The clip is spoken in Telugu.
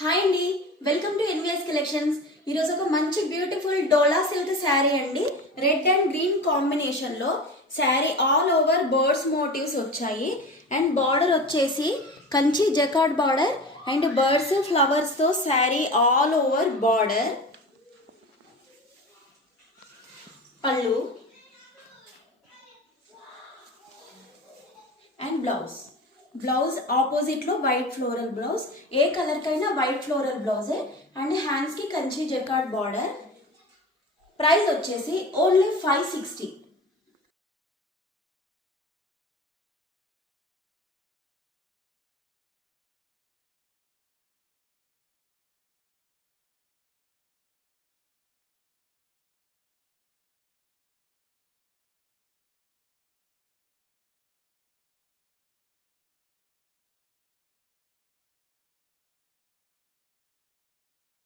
హాయ్ అండి, వెల్కమ్ టు ఎన్విఎస్ కలెక్షన్స్. ఈరోజు ఒక మంచి బ్యూటిఫుల్ డోలా సిల్క్ శారీ అండి. రెడ్ అండ్ గ్రీన్ కాంబినేషన్ లో sari all over birds motives వచ్చాయి. అండ్ బార్డర్ వచ్చేసి Kanchi jacquard border and birds flowers తో sari all over border. Pallu and blouse opposite లో వైట్ ఫ్లోరల్ బ్లౌజ్. ఏ కలర్ కైనా వైట్ ఫ్లోరల్ బ్లౌజే. అండ్ హ్యాండ్స్ కి కంచి జకార్డ్ బార్డర్. ప్రైస్ వచ్చేసి ఓన్లీ 560.